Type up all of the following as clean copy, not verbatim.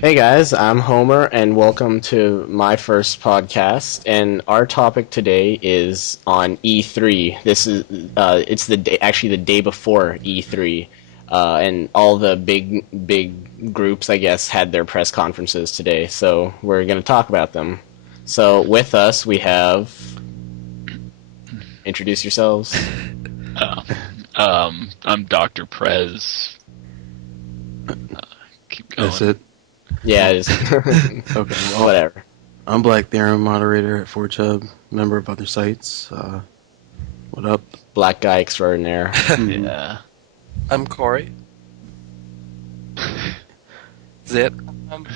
Hey guys, I'm Homer, and welcome to my first podcast. And our topic today is on E3. This is it's the day, actually the day before E3, and all the big groups, I guess, had their press conferences today. So we're going to talk about them. So with us we have introduce yourselves. Uh, I'm Dr. Prez. Keep going. That's it. Yeah, just Okay. Well, whatever. I'm Black Theron, moderator at 4Chub, member of other sites. What up? Black guy extraordinaire. Yeah. I'm Corey. Is it? Um,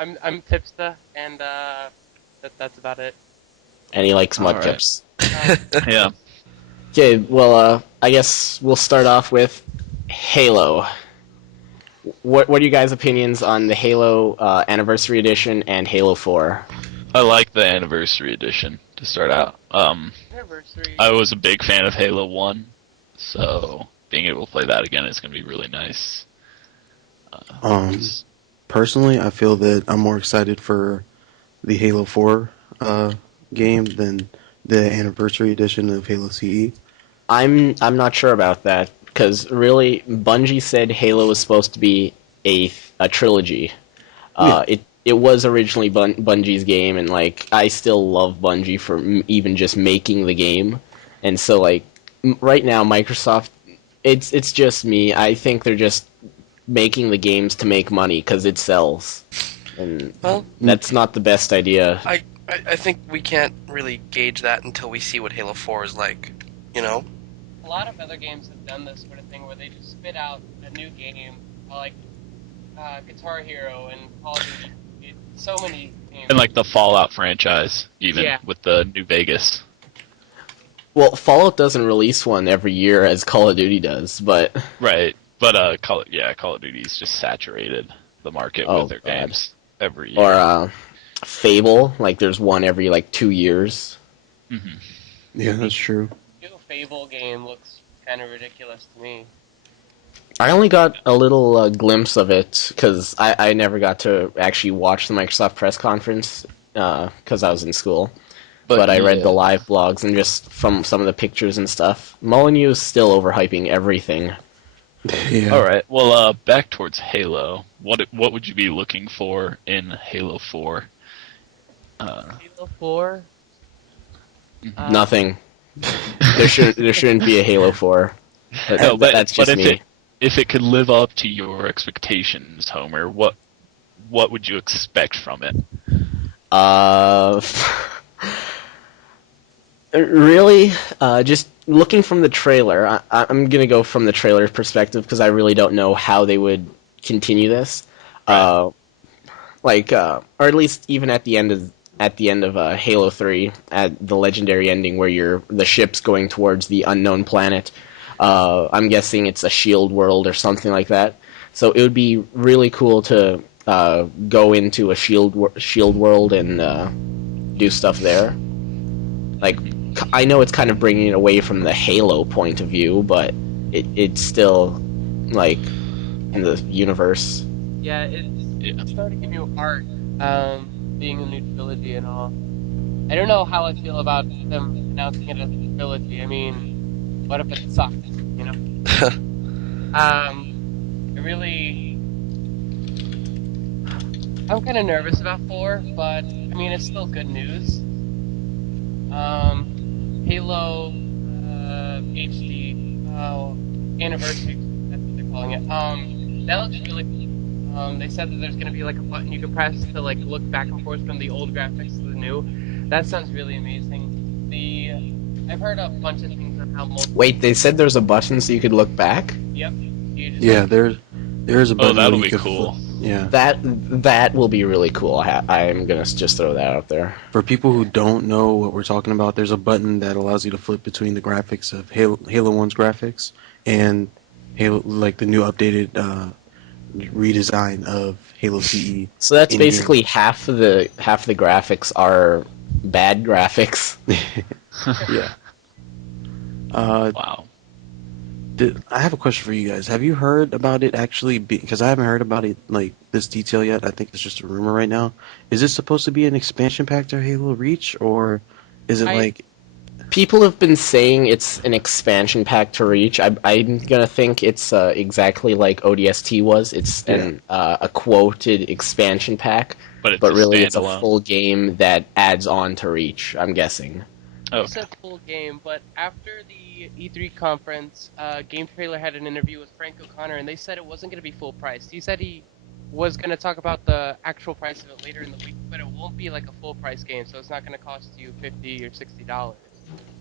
I'm Tipsta, and that's about it. And he likes All right. mudkips. Yeah. Okay, well, I guess we'll start off with Halo. What are you guys' opinions on the Halo Anniversary Edition and Halo 4? I like the anniversary edition to start out. Anniversary. I was a big fan of Halo 1, so being able to play that again is going to be really nice. Personally, I feel that I'm more excited for the Halo 4 game than the anniversary edition of Halo CE. I'm not sure about that because really, Bungie said Halo was supposed to be a trilogy. It was originally Bungie's game, and like I still love Bungie for even just making the game. And so like right now, Microsoft, it's just me. I think they're just making the games to make money because it sells, and Well, that's not the best idea. I think we can't really gauge that until we see what Halo 4 is like. You know? A lot of other games have done this sort of thing where they just spit out a new game, like Guitar Hero and Call of Duty. So many games. And like the Fallout franchise, even Yeah. with the New Vegas. Well, Fallout doesn't release one every year as Call of Duty does, but Right. But Call of Duty's just saturated the market Oh, with their God. games every year. or Fable, like there's one every like 2 years. Mhm. Yeah, that's true. The new Fable game looks kind of ridiculous to me. I only got a little glimpse of it because I never got to actually watch the Microsoft press conference because I was in school. But I read the live blogs and just from some of the pictures and stuff. Molyneux is still overhyping everything. Yeah. All right. Well, back towards Halo. What would you be looking for in Halo 4? Halo 4. Nothing. There shouldn't be a Halo 4. No, but That's just me. If it could live up to your expectations, Homer, what would you expect from it? Uh, really, just looking from the trailer, I'm gonna go from the trailer perspective because I really don't know how they would continue this. Right. Or at least even at the end of Halo 3, at the legendary ending where the ship's going towards the unknown planet. I'm guessing it's a shield world or something like that. So it would be really cool to go into a shield world and do stuff there. Like, I know it's kind of bringing it away from the Halo point of view, but it's still like in the universe. Yeah, it's starting a new arc, being a new trilogy and all. I don't know how I feel about them announcing it as a trilogy. I mean, what if it sucks, you know? I'm kind of nervous about 4, but, I mean, it's still good news. Halo, HD, Anniversary, that's what they're calling it. That looks really cool. They said that there's gonna be like a button you can press to like look back and forth from the old graphics to the new. That sounds really amazing. I've heard a bunch of things on how Wait, they said there's a button so you could look back? Yep. You just Yeah, there's a button where that'll you be can cool. Yeah. That will be really cool. I'm gonna just throw that out there. For people who don't know what we're talking about, there's a button that allows you to flip between the graphics of Halo 1's graphics and Halo, like the new updated redesign of Halo CE. So that's in basically half the graphics are bad graphics. Yeah. Wow. I have a question for you guys. Have you heard about it actually? Because I haven't heard about it like this detail yet. I think it's just a rumor right now. Is this supposed to be an expansion pack to Halo Reach, or is it I like? People have been saying it's an expansion pack to Reach. I'm gonna think it's exactly like ODST was. It's a quoted expansion pack, But it's but a really it's a standalone. full game that adds on to Reach. I'm guessing. They Okay. said full game, but after the E3 conference, Game Trailer had an interview with Frank O'Connor, and they said it wasn't going to be full price. He said he was going to talk about the actual price of it later in the week, but it won't be like a full price game, so it's not going to cost you $50 or $60.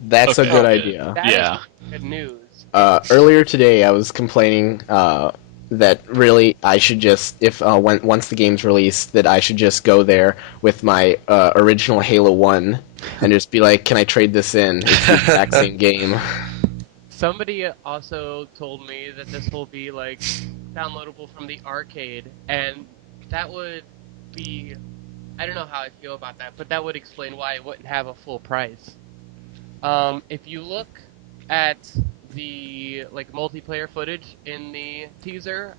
That's a Okay, good good. idea. That is Yeah. good news. Earlier today, I was complaining that really I should just, if once the game's released, that I should just go there with my original Halo 1 and just be like, "Can I trade this in? It's the exact same game." Somebody also told me that this will be like downloadable from the arcade, and that would be, I don't know how I feel about that, but that would explain why it wouldn't have a full price. If you look at the like multiplayer footage in the teaser,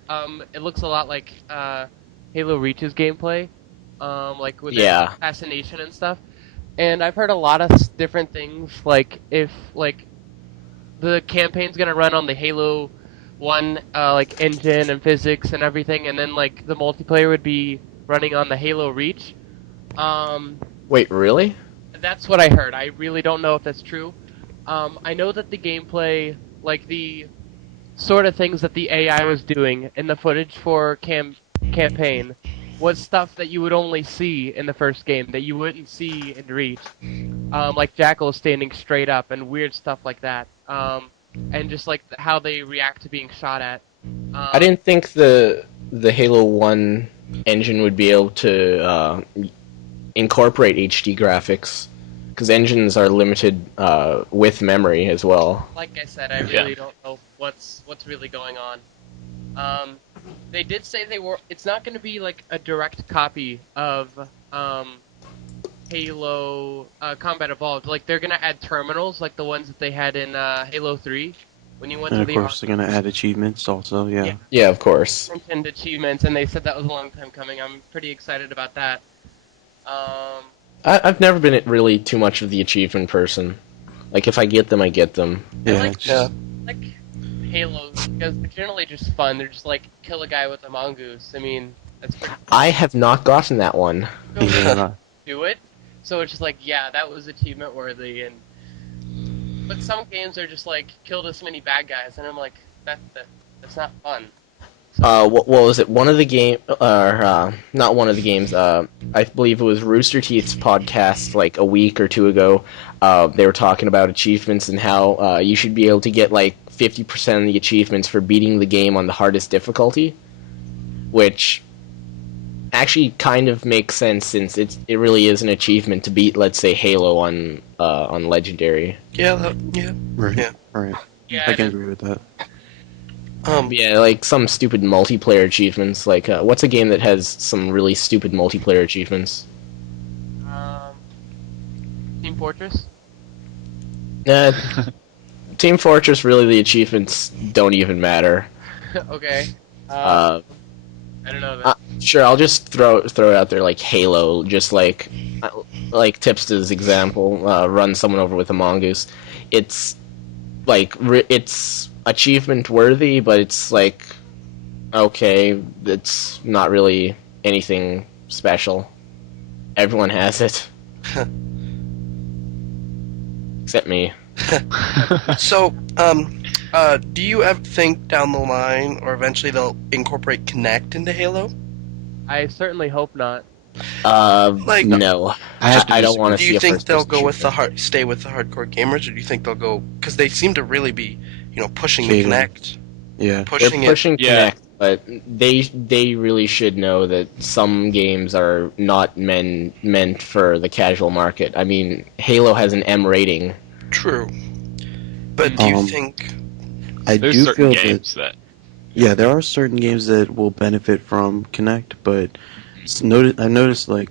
it looks a lot like Halo Reach's gameplay, like with their Yeah. assassination and stuff. And I've heard a lot of different things, like if like the campaign's gonna run on the Halo One like engine and physics and everything, and then like the multiplayer would be running on the Halo Reach. Um, Wait, really? that's what I heard. I really don't know if that's true. I know that the gameplay, like the sort of things that the AI was doing in the footage for campaign, was stuff that you would only see in the first game that you wouldn't see in Reach. Like Jackal standing straight up and weird stuff like that. And just like how they react to being shot at. I didn't think the Halo 1 engine would be able to incorporate HD graphics, because engines are limited with memory as well. Like I said, I really don't know what's really going on. They did say it's not going to be like a direct copy of Halo Combat Evolved. Like they're going to add terminals, like the ones that they had in Halo 3 when you went And to of the course, they're gonna add achievements also. Yeah. Yeah, of course. and achievements, and they said that was a long time coming. I'm pretty excited about that. I've never been really too much of the achievement person. Like, if I get them, I get them. Yeah. like- it's Yeah. just- Like Halo, because they're generally just fun. They're just like kill a guy with a mongoose. I mean, that's pretty. I have not gotten that one. neither have I. Do it. So it's just like, yeah, that was achievement worthy. And but some games are just like kill this many bad guys, and I'm like, that's not fun. What was it? One of the not one of the games. I believe it was Rooster Teeth's podcast like a week or two ago. They were talking about achievements and how you should be able to get like 50% of the achievements for beating the game on the hardest difficulty, which actually kind of makes sense since it really is an achievement to beat, let's say, Halo on Legendary. Yeah, Right. Yeah. Right. Yeah, I can agree with that. Yeah, like some stupid multiplayer achievements. Like, what's a game that has some really stupid multiplayer achievements? Team Fortress. Nah, Team Fortress, really, the achievements don't even matter. Okay. Uh, I don't know. sure, I'll just throw it out there, like Halo, just like Tipsta's example, run someone over with a mongoose. It's like it's achievement worthy, but it's like okay, it's not really anything special. Everyone has it, except me. So, do you ever think down the line, or eventually they'll incorporate Kinect into Halo? I certainly hope not. Like- No, I have to I don't want to Do see you a think first they'll person go with shooter. stay with the hardcore gamers, or do you think they'll go because they seem to really be, pushing the Shading. Kinect, Yeah. They're pushing it? pushing Yeah. Kinect, but they really should know that some games are not meant for the casual market. I mean, Halo has an M rating. True, but do you Um, think? I There's do certain feel that games that yeah, there are certain games that will benefit from Kinect, but I noticed like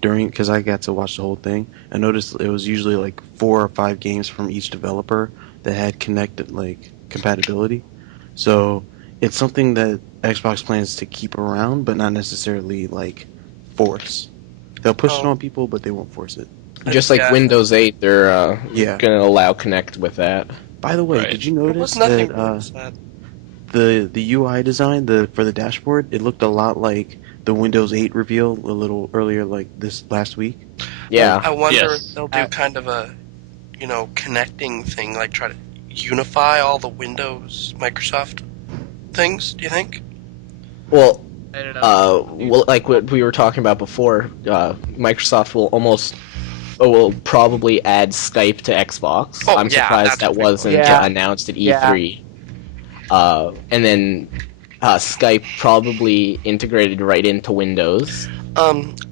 during because I got to watch the whole thing. I noticed it was usually like 4 or 5 games from each developer that had Kinect like compatibility. So it's something that Xbox plans to keep around, but not necessarily like force. They'll push it Oh. on people, but they won't force it. Just like Yeah. Windows 8, they're Yeah. going to allow Connect with that. By the way, Right. did you There notice was nothing that against that. the UI design for the dashboard, it looked a lot like the Windows 8 reveal a little earlier, like this last week? Yeah. I wonder Yes. if they'll do kind of a, connecting thing, like try to unify all the Windows Microsoft things. Do you think? Well, I don't know. well, like what we were talking about before, Microsoft will probably add Skype to Xbox. Oh, I'm yeah, surprised that's that what they wasn't will. Yeah. announced at Yeah. E3. And then Skype probably integrated right into Windows.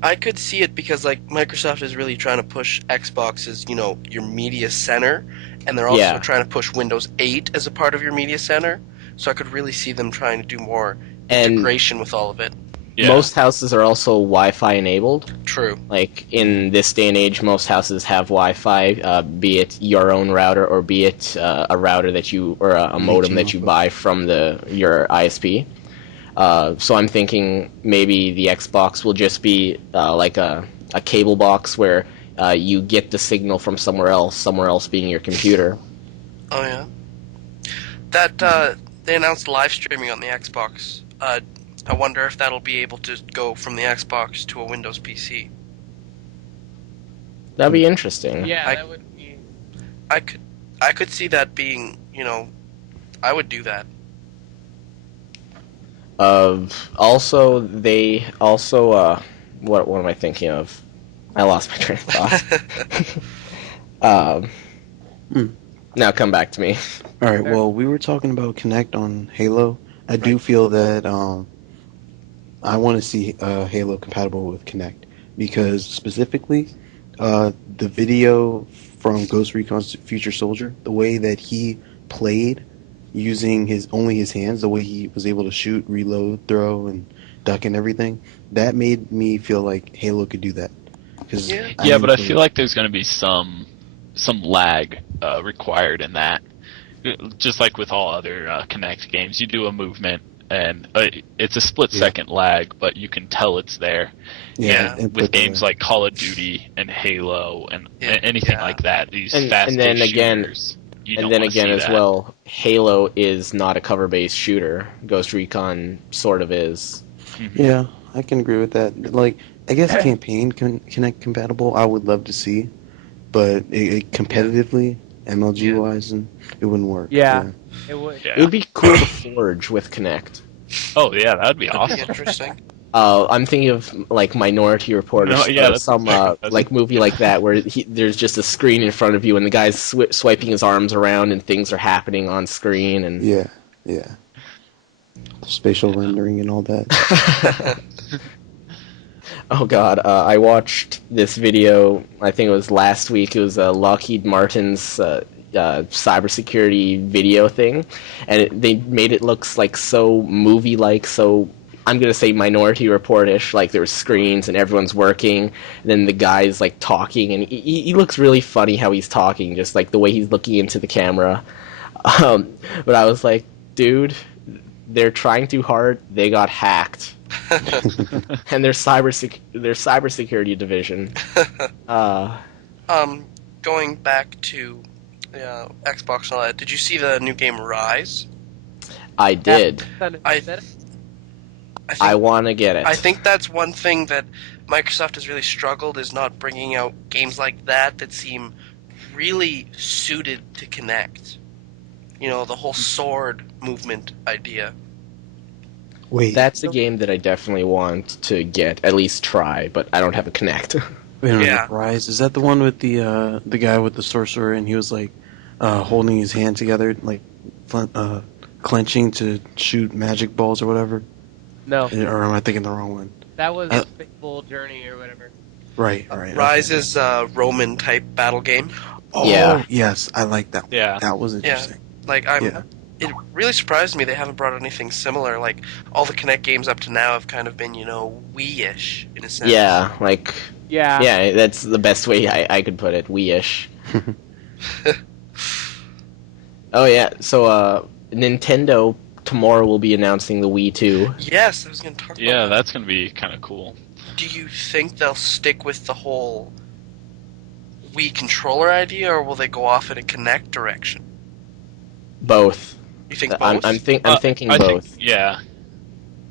I could see it because like Microsoft is really trying to push Xbox as your media center, and they're also Yeah. trying to push Windows 8 as a part of your media center. So I could really see them trying to do more And integration with all of it. Yeah. most houses are also Wi-Fi enabled. True. Like in this day and age, most houses have Wi-Fi, be it your own router or be it a router that you or a modem that you buy from your ISP. So I'm thinking maybe the Xbox will just be like a cable box where you get the signal from somewhere else being your computer. Oh yeah. That they announced live streaming on the Xbox. I wonder if that'll be able to go from the Xbox to a Windows PC. That'd be interesting. Yeah, I- that would be. I could see that being, I would do that. Also, they also what am I thinking of? I lost my train of thought. Now come back to me. All right. Well, we were talking about Kinect on Halo. I do feel that I want to see Halo compatible with Kinect because specifically, the video from Ghost Recon's Future Soldier, the way that he played using only his hands, the way he was able to shoot, reload, throw, and duck and everything, that made me feel like Halo could do that. Yeah, but I feel like there's going to be some lag required in that. Just like with all other Kinect games, you do a movement and it's a split-second lag, but you can tell it's there. Yeah. and With games like Call of Duty and Halo and Yeah. anything like that, these And fast then again- shooters, you And don't then wanna again, see as that. well, Halo is not a cover-based shooter. Ghost Recon sort of is. Yeah, I can agree with that. Like, I guess campaign Kinect compatible, I would love to see, but it competitively, MLG wise, and it wouldn't work. Yeah. It would. Yeah. It would be cool to forge with Kinect. Oh yeah, that'd be That'd be awesome. interesting. I'm thinking of like Minority Report or No, yeah, that's some exactly- like movie like that where there's just a screen in front of you and the guy's swiping his arms around and things are happening on screen and Yeah. Spatial rendering and all that. Oh god, I watched this video. I think it was last week. It was Lockheed Martin's cybersecurity video thing, and they made it look like so movie-like. So I'm gonna say Minority Report-ish. Like there's screens and everyone's working. And then the guy's like talking, and he looks really funny how he's talking, just like the way he's looking into the camera. But I was like, dude, they're trying too hard. They got hacked. And their cybersecurity division. Going back to Xbox and all that, did you see the new game Rise? I did. I I want to get it. I think that's one thing that Microsoft has really struggled is not bringing out games like that seem really suited to Kinect. The whole sword movement idea. Wait, That's a game that I definitely want to get, at least try, but I don't have a Kinect. wait a minute, Yeah. Rise, is that the one with the guy with the sorcerer and he was like holding his hand together, like clenching to shoot magic balls or whatever? No, Or am I thinking the wrong one? that was a Fateful Journey or whatever. Right. Rise is a Roman type battle game. Oh, Yeah. yes, I like that. Yeah. That was interesting. Yeah. It really surprised me they haven't brought anything similar. Like all the Kinect games up to now have kind of been, Wii-ish in a sense. Yeah, like Yeah. that's the best way I could put it. Wii-ish. Oh yeah. So Nintendo tomorrow will be announcing the Wii 2. Yes, I was going to talk about Yeah, that. that's gonna be kind of cool. Do you think they'll stick with the whole Wii controller idea, or will they go off in a Kinect direction? Both. You think I'm both? I'm thinking I both. think, yeah.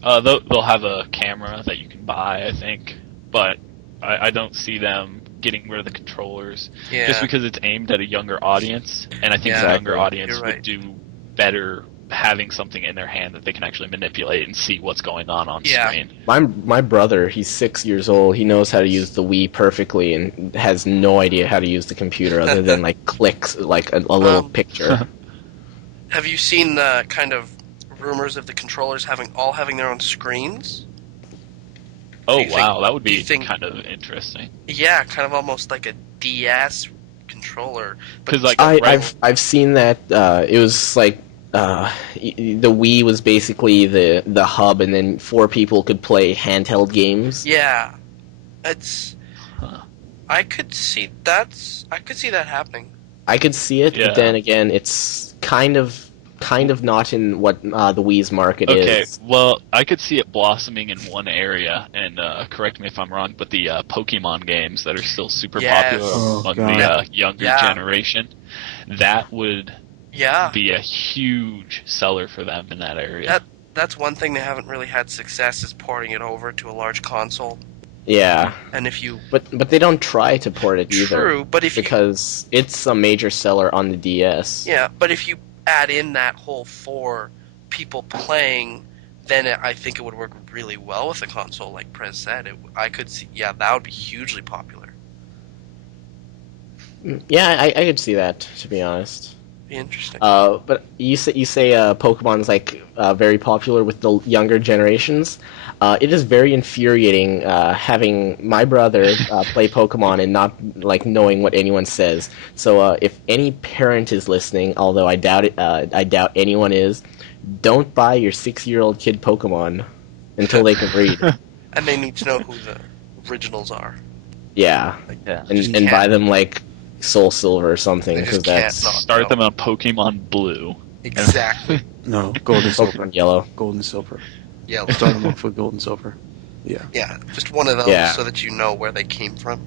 They'll have a camera that you can buy, I think, but I don't see them getting rid of the controllers Yeah. just because it's aimed at a younger audience, and I think Yeah. the younger Exactly. audience You're right. would do better having something in their hand that they can actually manipulate and see what's going on Yeah. screen. My brother, he's 6 years old. He knows how to use the Wii perfectly and has no idea how to use the computer other than like clicks, like a little picture. Have you seen the kind of rumors of the controllers having their own screens? Oh, Do you wow, think- that would do you be think- kind of interesting. Yeah, kind of almost like a DS controller. But 'Cause, like, I've seen that. It was like the Wii was basically the hub, and then 4 people could play handheld games. yeah, it's. Huh. I could see that happening. I could see it, Yeah. but then again, it's kind of not in what the Wii's market Okay, is. well, I could see it blossoming in one area, and correct me if I'm wrong, but the Pokemon games that are still super Yes. popular Oh, among God. the younger Yeah. generation, that would Yeah, be a huge seller for them in that area. that's one thing they haven't really had success is porting it over to a large console. Yeah, And if you but they don't try to port it either. true, but if you Because it's a major seller on the DS. yeah, but if you add in that whole 4 people playing, then I think it would work really well with a console. Like Prez said, I could see. Yeah, that would be hugely popular. Yeah, I could see that, to be honest. Be interesting. But you say Pokemon's like very popular with the younger generations. It is very infuriating having my brother play Pokemon and not like knowing what anyone says. So if any parent is listening, although I doubt it, I doubt anyone is, don't buy your 6-year-old kid Pokemon until they can read. And they need to know who the originals are. Yeah, Yeah. just and buy can't. them like Soul Silver or something They because just can't that's not. Start No. them on Pokemon Blue. Exactly. No, gold and silver. Pokemon Yellow. Gold and silver. Yeah, Start them off with gold and silver. yeah, just one of those Yeah. so that you know where they came from.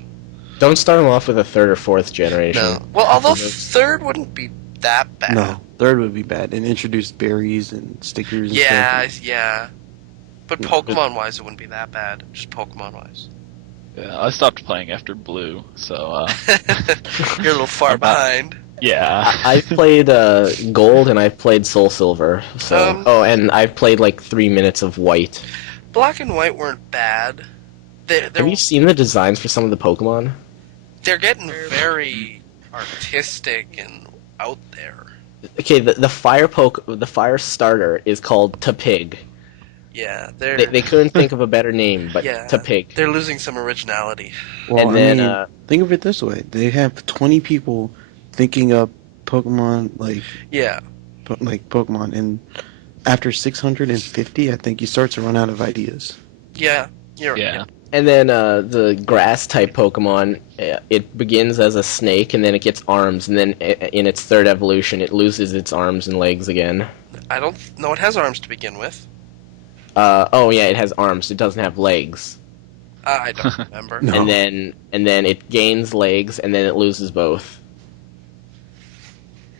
Don't start them off with a 3rd or 4th generation. No. Well, although Because third wouldn't be that bad. No, third would be bad. And introduce berries and stickers. And Yeah, stuff. yeah. But Pokemon wise, it wouldn't be that bad. Just Pokemon wise. Yeah, I stopped playing after Blue, so You're a little far About- behind. yeah. I've played Gold and I've played Soul Silver. So and I've played like 3 minutes of White. Black and White weren't bad. They're Have you seen the designs for some of the Pokemon? they're getting very artistic and out there. Okay, the fire starter is called Tapig. Yeah, they're They couldn't think of a better name, but Yeah. Tapig. they're losing some originality. Well, And then, I mean, think of it this way: they have 20 people thinking up Pokemon Yeah, like Pokemon, and after 650, I think you start to run out of ideas. yeah, you're right. Yeah. And then the grass type Pokemon, it begins as a snake and then it gets arms, and then in its 3rd evolution, it loses its arms and legs again. I don't know. It has arms to begin with. Oh yeah, it has arms. It doesn't have legs. I don't remember. No. And then it gains legs and then it loses both.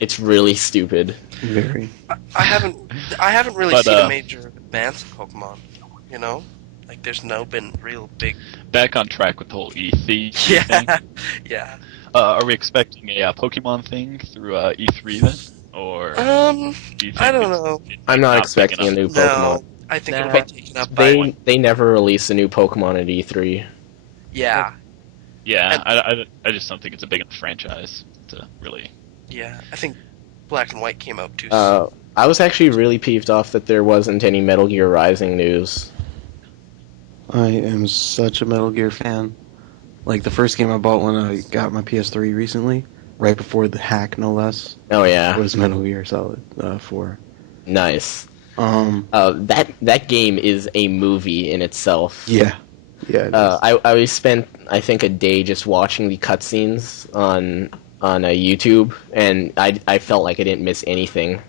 It's really stupid. Very. I haven't really But, seen a major advance in Pokemon. You know, like there's been real big. Back on track with the whole E3 thing. Yeah, yeah. Are we expecting a Pokemon thing through E3 then? Or do you think I don't it's- know. I'm not big expecting a enough? new No, Pokemon. I think Nah. it'll be taken up by. They never release a new Pokemon at E3. Yeah, Yeah, I just don't think it's a big enough franchise to really. yeah. I think Black and White came out too. I was actually really peeved off that there wasn't any Metal Gear Rising news. I am such a Metal Gear fan. Like the first game I bought when I got my PS3 recently, right before the hack, no less, Oh yeah, was Metal Gear Solid 4. nice. Um, That game is a movie in itself. yeah, it is. I spent I think a day just watching the cutscenes on YouTube, and I felt like I didn't miss anything.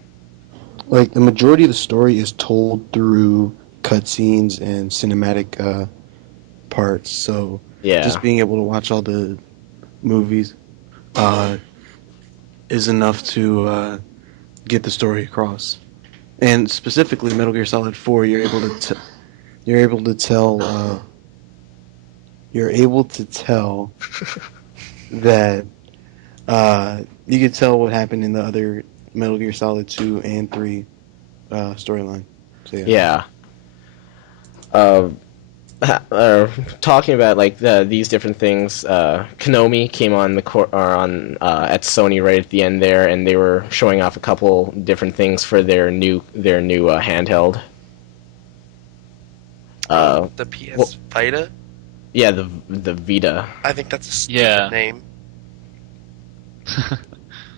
Like the majority of the story is told through cutscenes and cinematic parts. So Yeah, just being able to watch all the movies is enough to get the story across. And specifically, Metal Gear Solid 4, you're able to tell that you can tell what happened in the other Metal Gear Solid 2 and 3 storyline. So yeah. Uh, Talking about like these different things, Konami came on at Sony right at the end there, and they were showing off a couple different things for their new handheld. The PS Vita? Yeah, the Vita. I think that's a stupid name.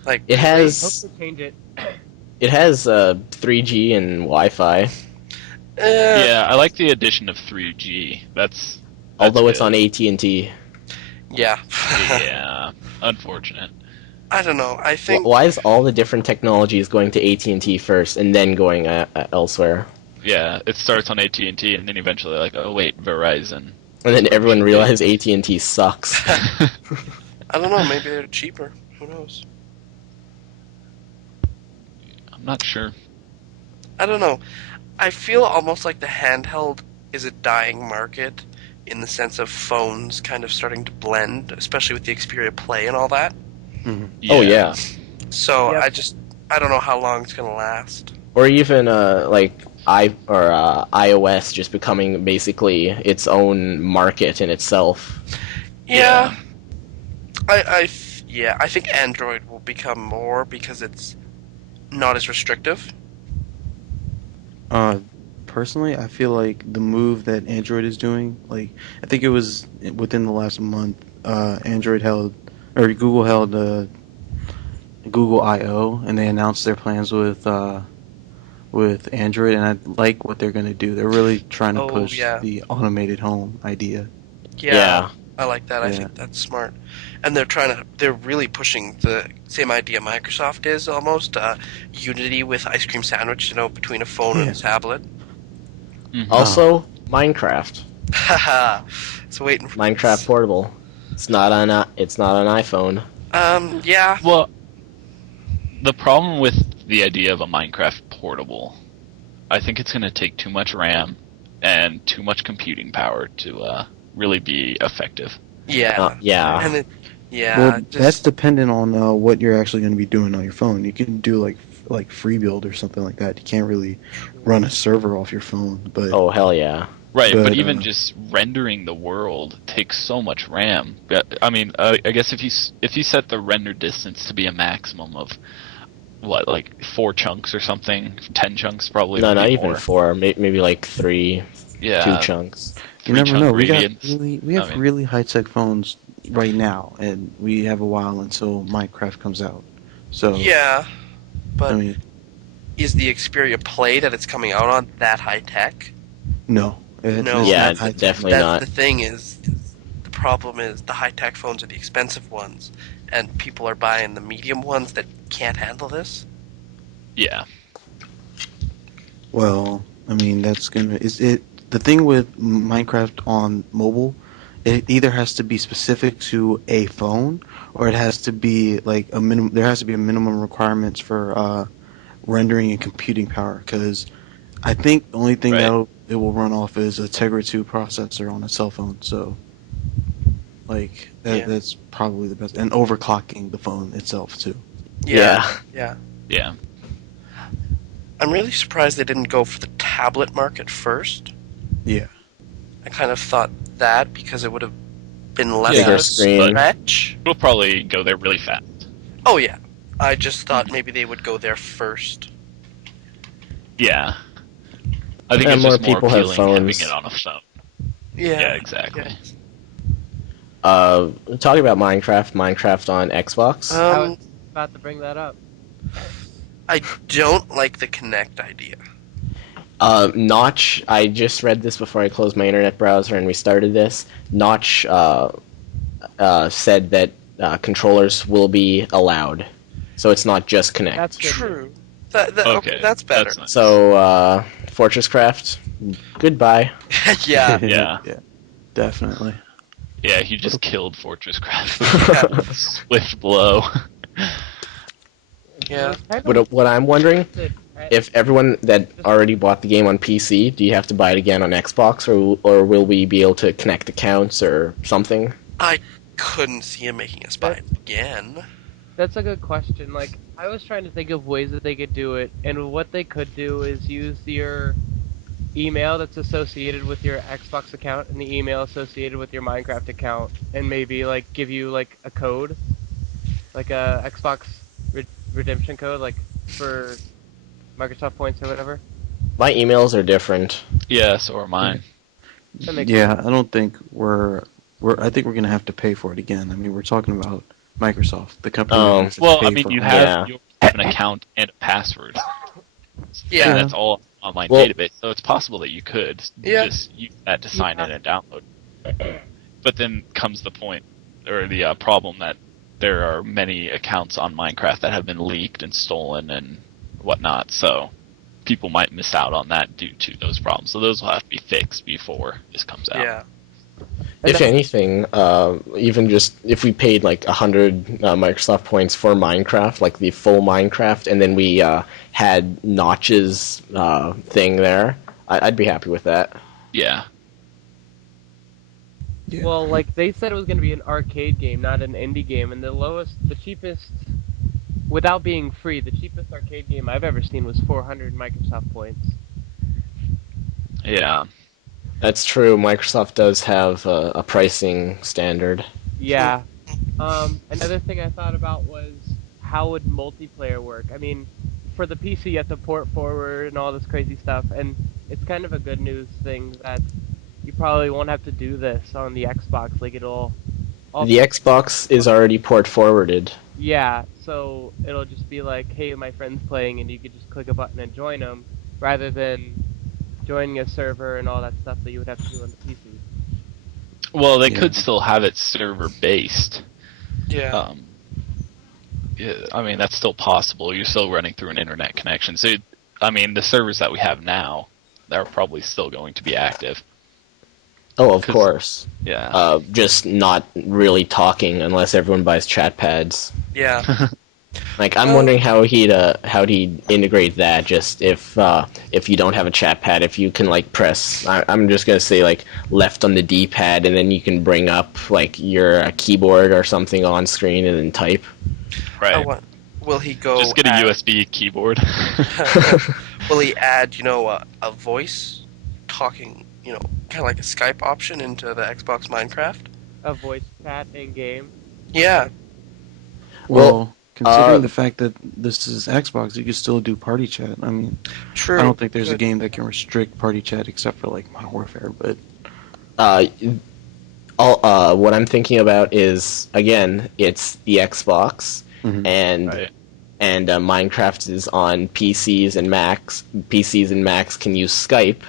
Like It Hope has to change it. 3G and Wi-Fi, Yeah, I like the addition of 3G. That's although it's good. on AT&T. yeah. Yeah, unfortunate. I don't know. I think Why is all the different technologies going to AT&T first and then going elsewhere? Yeah, it starts on AT&T and then eventually like, oh wait, Verizon. And then everyone realized AT&T sucks. I don't know. Maybe they're cheaper. Who knows? I'm not sure. I don't know. I feel almost like the handheld is a dying market in the sense of phones kind of starting to blend, especially with the Xperia Play and all that. Oh yeah, So Yep. I don't know how long it's gonna last. or even iOS just becoming basically its own market in itself. Yeah. I think Android will become more because it's not as restrictive. Personally, I feel like the move that Android is doing, like I think it was within the last month, Google held Google I/O, and they announced their plans with Android, and I like what they're gonna do. They're really trying to push the automated home idea. Yeah. I like that. I Yeah. think that's smart. And they're really pushing the same idea Microsoft is almost, unity with ice cream sandwich, between a phone and a tablet. Mhm. Also, Minecraft. Haha. So waiting for Minecraft Portable. It's not on iPhone. Yeah. Well, the problem with the idea of a Minecraft portable, I think it's going to take too much RAM and too much computing power to really be effective. Yeah. Yeah. And Well, that's dependent on what you're actually going to be doing on your phone. You can do like free build or something like that. You can't really run a server off your phone, but Oh hell yeah. Right, but But, even just rendering the world takes so much RAM. I mean, I guess if you set the render distance to be a maximum of what, like 4 chunks or something, 10 chunks probably. No, would not be even more. 4. Maybe like 3. Yeah, 2 chunks. you never know. We gradients. have really high tech phones right now, and we have a while until Minecraft comes out. So yeah. But I mean, is the Xperia Play that it's coming out on that high tech? no, No. it's Yeah, not high-tech. definitely That's not. the thing is the problem is the high tech phones are the expensive ones, and people are buying the medium ones that can't handle this. Yeah. Well, I mean, the thing with Minecraft on mobile, it either has to be specific to a phone, or it has to be like a minimum. There has to be a minimum requirements for rendering and computing power. Because I think the only thing Right. it will run off is a Tegra 2 processor on a cell phone. So, like that's probably the best, and overclocking the phone itself too. Yeah. Yeah. I'm really surprised they didn't go for the tablet market first. Yeah. I kind of thought that because it would have been less Bigger of a screen. stretch. We'll probably go there really fast. Oh yeah. I just thought maybe they would go there first. Yeah. I think And it's more just more people have appealing having phones. it on a phone. Yeah. Yeah, exactly. Yeah. Talking about Minecraft on Xbox. I was about to bring that up. I don't like the Kinect idea. Notch, I just read this before I closed my internet browser and restarted this. Notch said that controllers will be allowed. So it's not just Kinect. That's good. True. Okay, That's better. that's nice. So Fortress Craft, goodbye. Yeah. Yeah. Yeah, definitely. Yeah, he just killed Fortress Craft. Swift blow. Yeah. What I'm wondering, Good, right? if everyone that already bought the game on PC, do you have to buy it again on Xbox, or will we be able to connect accounts or something? I couldn't see him making us buy it again. That's a good question. Like, I was trying to think of ways that they could do it, and what they could do is use your email that's associated with your Xbox account and the email associated with your Minecraft account, and maybe like give you like a code, like a Xbox redemption code, like for Microsoft points or whatever. My emails are different. Yeah, so are mine. That makes Yeah, sense. I don't think I think we're gonna have to pay for it again. I mean, we're talking about Microsoft, the company. That has to Well, pay I mean, for you it. have, Yeah. an account and a password. Yeah. And that's all online Well- database, so it's possible that you could Yeah. just use that to sign in and download. But then comes the point, or the problem that there are many accounts on Minecraft that have been leaked and stolen and whatnot, so people might miss out on that due to those problems. So those will have to be fixed before this comes out. Yeah. If anything, even just if we paid like 100 Microsoft points for Minecraft, like the full Minecraft, and then we had Notch's thing there, I'd be happy with that. Yeah. Yeah. Well, like they said it was going to be an arcade game, not an indie game, and the cheapest, without being free, the cheapest arcade game I've ever seen was 400 Microsoft points. Yeah. That's true. Microsoft does have a pricing standard. Yeah. Another thing I thought about was how would multiplayer work? I mean, for the PC you have to port forward and all this crazy stuff, and it's kind of a good news thing that you probably won't have to do this on the Xbox. Like it'll all The Xbox is already port forwarded. Yeah, so it'll just be like, hey, my friend's playing, and you could just click a button and join them, rather than joining a server and all that stuff that you would have to do on the PC. Well, they Yeah. could still have it server-based. Yeah. Yeah, I mean, that's still possible. You're still running through an internet connection. So, I mean, the servers that we have now, they're probably still going to be active. Oh, of 'Cause- course. Yeah. Just not really talking unless everyone buys chat pads. Yeah. Like, I'm Well- wondering how he'd integrate that. Just if you don't have a chat pad, if you can like press, I'm just gonna say like left on the D-pad, and then you can bring up like your keyboard or something on screen and then type. Right. Oh, what? Will he go? Just get a add- USB keyboard. Will he add, a voice talking, kind of like a Skype option into the Xbox Minecraft? A voice chat in game. Yeah. Well, considering uh, the fact that this is Xbox, you can still do party chat. I mean, True. I don't think there's a Good. game that can restrict party chat except for like Modern Warfare, but What I'm thinking about is, again, it's the Xbox, Mhm. and Right. and Minecraft is on PCs and Macs. PCs and Macs can use Skype,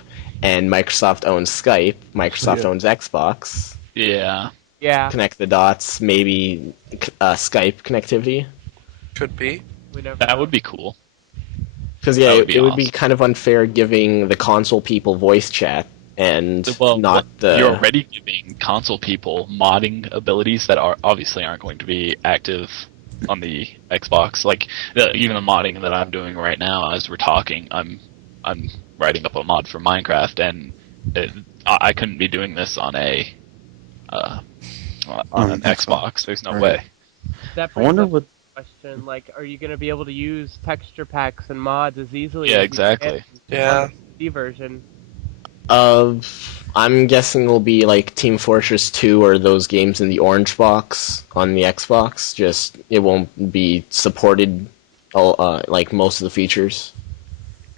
and Microsoft owns Skype. Microsoft Yeah. owns Xbox. Yeah. Yeah, Connect the dots, maybe Skype connectivity. Could be. we never That know. would be cool. Because yeah, That it would be would be awesome. kind of unfair giving the console people voice chat and not the. You're already giving console people modding abilities that obviously aren't going to be active on the Xbox. Like even the modding that I'm doing right now, as we're talking, I'm writing up a mod for Minecraft, and I couldn't be doing this on an Xbox. There's no Right. way. That I brings wonder up what. the question, like, are you going to be able to use texture packs and mods as easily Yeah, as exactly. you can Yeah. on the PC version? I'm guessing it'll be like Team Fortress 2 or those games in the orange box on the Xbox. Just it won't be supported, like most of the features.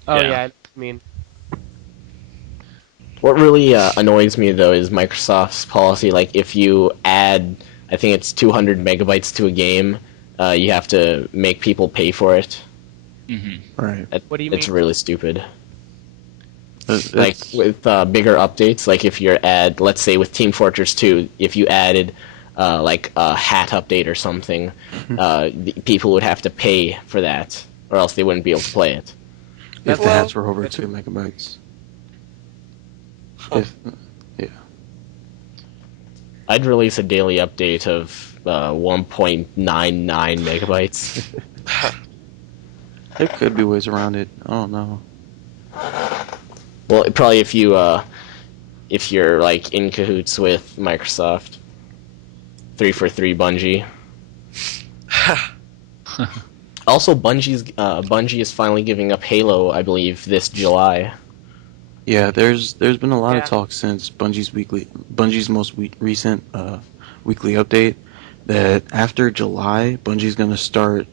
Oh, Yeah. yeah, I mean, What really annoys me though is Microsoft's policy. Like if you add, I think it's 200 megabytes to a game, you have to make people pay for it. Hmm. Right. What do you It's mean? really stupid. It's- Like with bigger updates, like if you're let's say with Team Fortress 2, if you added like a hat update or something, people would have to pay for that, or else they wouldn't be able to play it. If the Well- hats were over 2 megabytes. Huh. Yeah. I'd release a daily update of 1.99 megabytes. There could be ways around it. I don't know. Well, probably if you're like in cahoots with Microsoft, 343 Bungie. Also, Bungie is finally giving up Halo, I believe, this July. Yeah, there's been a lot Yeah. of talk since Bungie's most recent weekly update that after July, Bungie's going to start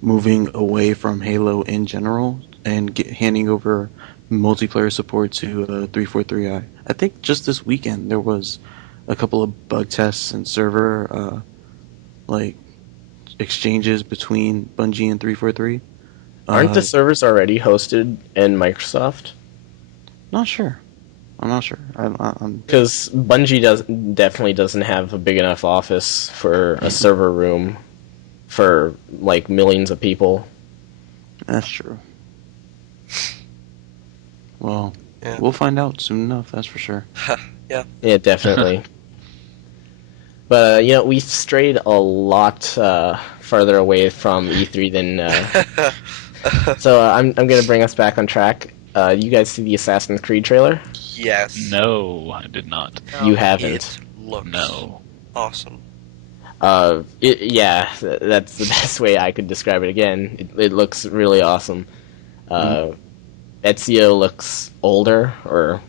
moving away from Halo in general and handing over multiplayer support to 343i. I think just this weekend there was a couple of bug tests and server like exchanges between Bungie and 343. Aren't the servers already hosted in Microsoft? Not sure. I'm not sure. I'm Because Bungie definitely doesn't have a big enough office for a server room for like millions of people. That's true. Well, Yeah. we'll find out soon enough, that's for sure. Yeah, definitely. But we've strayed a lot farther away from E3 than. So I'm gonna bring us back on track. You guys see the Assassin's Creed trailer? Yes. No, I did not. You haven't. It looks No. awesome. Yeah, that's the best way I could describe it. Again, it looks really awesome. Ezio looks older, or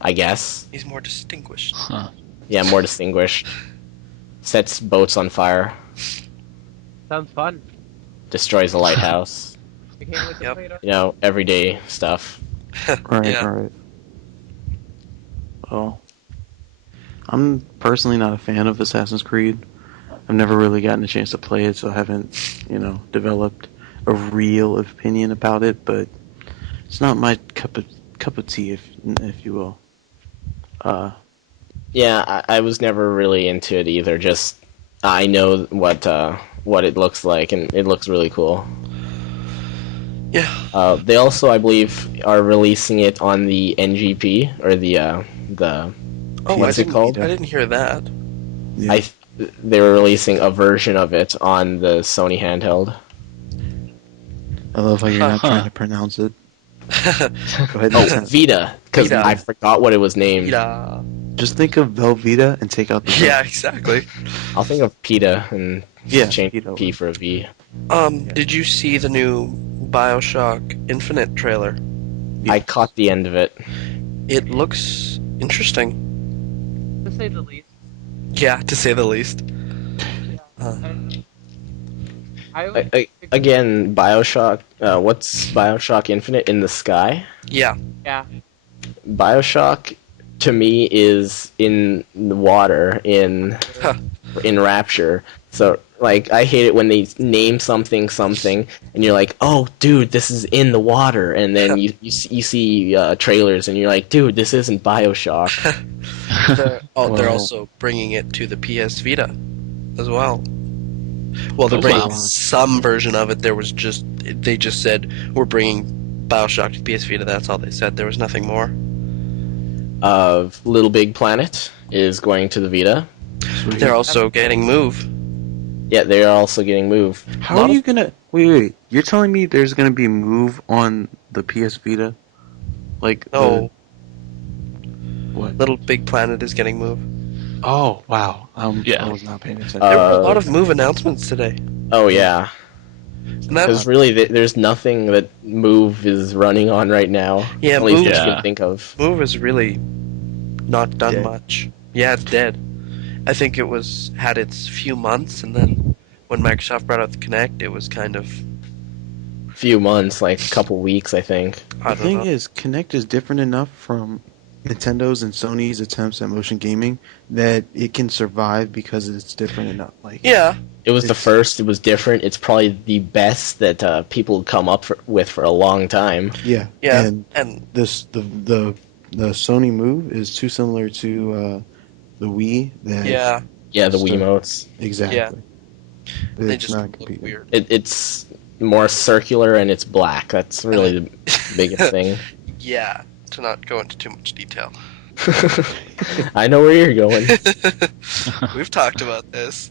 I guess, He's more distinguished. Huh. yeah, more distinguished. Sets boats on fire, Sounds fun. destroys a lighthouse. I can't wait to Yep. play it. Everyday stuff. Right, Yeah. right. Well, I'm personally not a fan of Assassin's Creed. I've never really gotten a chance to play it, so I haven't, developed a real opinion about it, but it's not my cup of tea, if you will. Yeah, I was never really into it either. Just I know what it looks like, and it looks really cool. Yeah. They also, I believe, are releasing it on the NGP or the Oh, what's it called? I didn't hear that. Yeah. They were releasing a version of it on the Sony handheld. I love how you're not Huh. trying to pronounce it. Go ahead. Oh, And Vita, because Vita. I forgot what it was named. Yeah. just think of Velveeta and take out the Yeah, exactly. I'll think of PETA and Yeah, change PETA. P for a V. Did you see the new BioShock Infinite trailer? I caught the end of it. It looks interesting. To say the least. Yeah, to say the least. Again, Bioshock. What's Bioshock Infinite in the sky? Yeah. Yeah. Bioshock, to me, is in the water in Rapture. So, like, I hate it when they name something, and you're like, "Oh, dude, this is in the water," and then you see trailers, and you're like, "Dude, this isn't Bioshock." They're Well- also bringing it to the PS Vita as well. Well, they're Oh, bringing wow. some version of it. They just said we're bringing BioShock to PS Vita. That's all they said. There was nothing more. Little Big Planet is going to the Vita. Sweet. They're also getting Move. Yeah, they are also getting Move. How are you gonna wait? You're telling me there's gonna be Move on the PS Vita? Like No, what? Little Big Planet is getting Move. Oh wow! Yeah. I was not paying attention. There were a lot of Move announcements today. Oh yeah, And because that's, really, there's nothing that Move is running on right now. Yeah, at least Move- that you Yeah. can think of. Move has really not done Dead. much. Yeah, it's dead. I think it had its few months, and then when Microsoft brought out the Kinect, it was kind of Few months, like a couple weeks, I think. I The don't thing know. is, Kinect is different enough from Nintendo's and Sony's attempts at motion gaming that it can survive because it's different enough. Like Yeah, It was the It's- first. It was different. It's probably the best that people come up with for a long time. yeah, yeah, And and this the Sony Move is too similar to the Wii that yeah, Yeah, the So- Wiimotes. Exactly. They It's just not look competing. weird. It's more circular and it's black. That's really the biggest thing. Yeah, to not go into too much detail. I know where you're going. We've talked about this.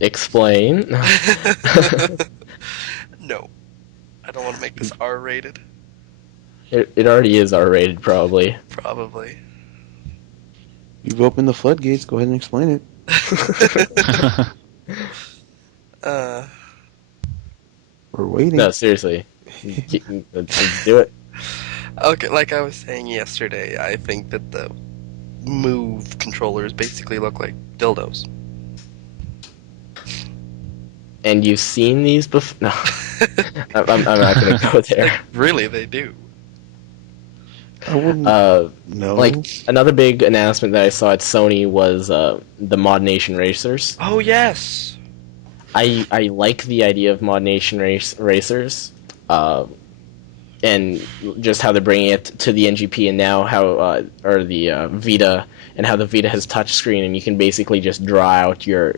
Explain. No, I don't want to make this R-rated. It already is R-rated, probably. Probably. You've opened the floodgates. Go ahead and explain it. Uh, We're waiting. No, seriously. Let's do it. okay, like I was saying yesterday, I think that the Move controllers basically look like dildos. And you've seen these before? No, I'm not going to go there. Really, they do. I wouldn't. No. Like, another big announcement that I saw at Sony was the Mod Nation Racers. Oh yes. I like the idea of Mod Nation Racers, and just how they're bringing it to the NGP, and now how or the Vita, and how the Vita has touchscreen, and you can basically just draw out your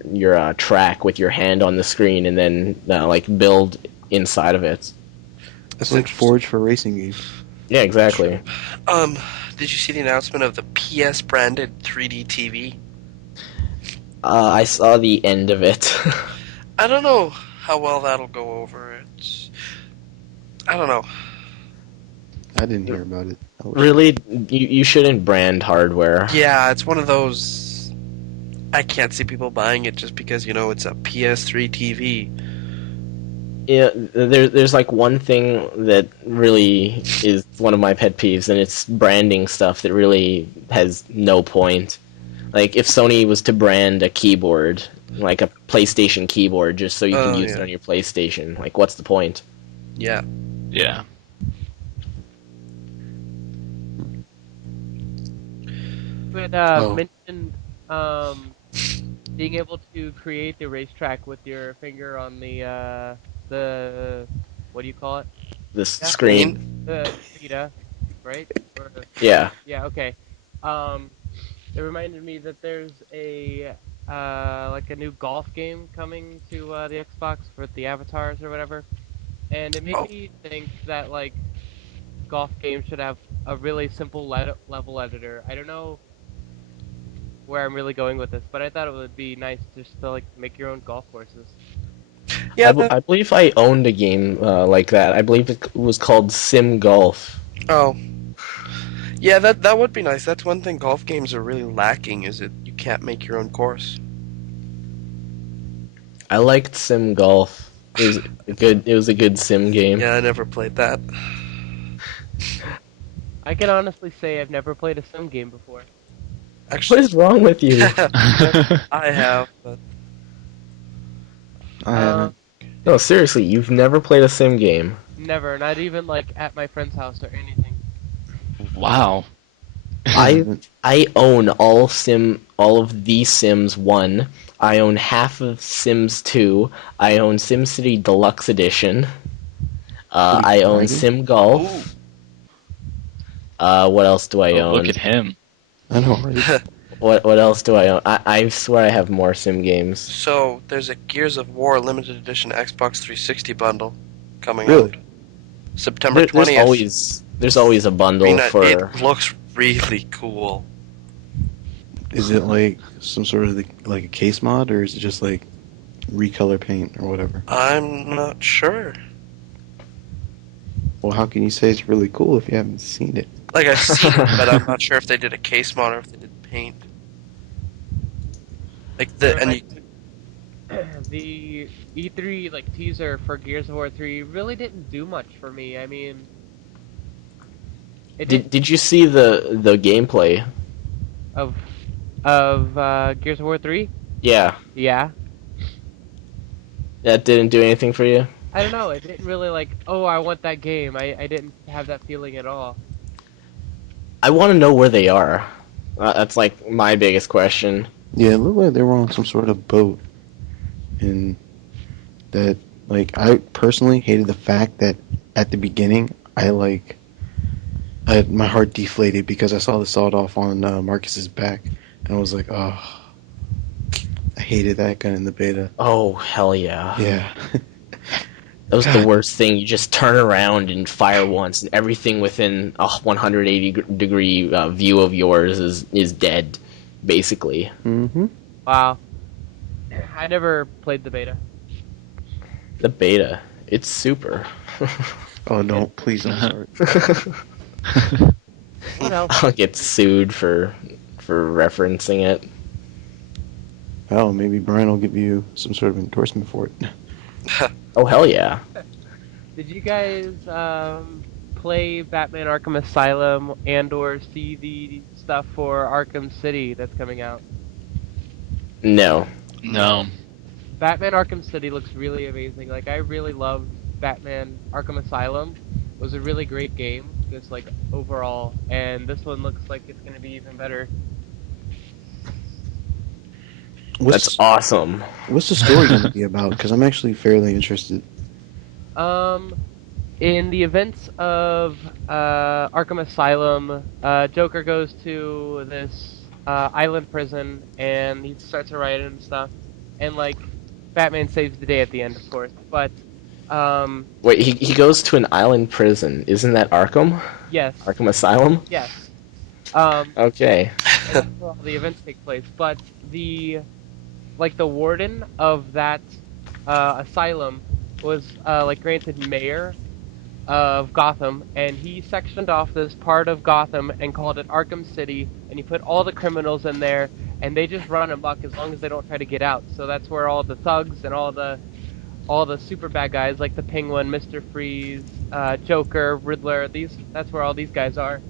track with your hand on the screen, and then like build inside of it. It's like Forge for racing games. Yeah, exactly. Did you see the announcement of the PS branded 3D TV? I saw the end of it. I don't know how well that'll go over. I don't know. I didn't hear about it. Really, you shouldn't brand hardware. Yeah, it's one of those. I can't see people buying it just because it's a PS3 TV. Yeah, there's like one thing that really is one of my pet peeves, and it's branding stuff that really has no point. Like, if Sony was to brand a keyboard, like a PlayStation keyboard, just so you can use it on your PlayStation, like, what's the point? Yeah. Yeah. You had mentioned being able to create the racetrack with your finger on the what do you call it? This Yeah. screen. The Vita, right? Or, Yeah. yeah. Okay. It reminded me that there's a like a new golf game coming to the Xbox for the avatars or whatever, and it made me think that like golf games should have a really simple level editor. I don't know where I'm really going with this, but I thought it would be nice just to like make your own golf courses. Yeah. I believe I owned a game like that. I believe it was called Sim Golf. Oh. Yeah, that would be nice. That's one thing golf games are really lacking, is that you can't make your own course. I liked Sim Golf. It was a good sim game. Yeah, I never played that. I can honestly say I've never played a sim game before. What Actually, is wrong with you? I have, but I haven't. No, seriously, you've never played a sim game. Never, not even like at my friend's house or anything. Wow. I own all of the Sims 1. I own half of Sims 2. I own SimCity Deluxe Edition. I own bragging? Sim Golf. What else do I Oh, own? look at him. I know, right? What else do I own? I swear I have more sim games. so there's a Gears of War limited edition Xbox 360 bundle coming Really? out September 20th. There's always a bundle It looks really cool. Is it like some sort of like a case mod, or is it just like recolor paint or whatever? I'm not sure. Well, how can you say it's really cool if you haven't seen it? Like, I've seen it, but I'm not sure if they did a case mod or if they did paint. Like the The E3 like teaser for Gears of War 3 really didn't do much for me. I mean, it Did you see the gameplay? of Gears of War 3? Yeah, Yeah. that didn't do anything for you. I don't know. It didn't really like. Oh, I want that game. I didn't have that feeling at all. I want to know where they are. That's like my biggest question. Yeah, it looked like they were on some sort of boat, and that like I personally hated the fact that at the beginning my heart deflated because I saw the sawed off on Marcus's back, and I was like, oh, hated that gun in the beta. Oh, hell yeah. Yeah. That was the God. worst thing. You just turn around and fire once, and everything within a 180-degree view of yours is dead, basically. Mm-hmm. Wow. I never played the beta. The beta, it's super. Oh, no, please don't start. What else? I'll get sued for referencing it. Oh, maybe Brian will give you some sort of endorsement for it. Oh, hell yeah. Did you guys play Batman Arkham Asylum and/or see the stuff for Arkham City that's coming out? No. No. Batman Arkham City looks really amazing. Like, I really loved Batman Arkham Asylum. It was a really great game, just like overall, and this one looks like it's gonna be even better. That's awesome. What's the story going to be about? Because I'm actually fairly interested. In the events of Arkham Asylum, Joker goes to this island prison and he starts a riot and stuff, and like Batman saves the day at the end, of course. But Wait, he goes to an island prison. Isn't that Arkham? yes, Arkham Asylum? yes. Okay. And that's where all the events take place. But the warden of that asylum was granted mayor of Gotham, and he sectioned off this part of Gotham and called it Arkham City, and he put all the criminals in there, and they just run amok as long as they don't try to get out. So that's where all the thugs and all the super bad guys like the Penguin, Mr. Freeze, Joker, Riddler, that's where all these guys are.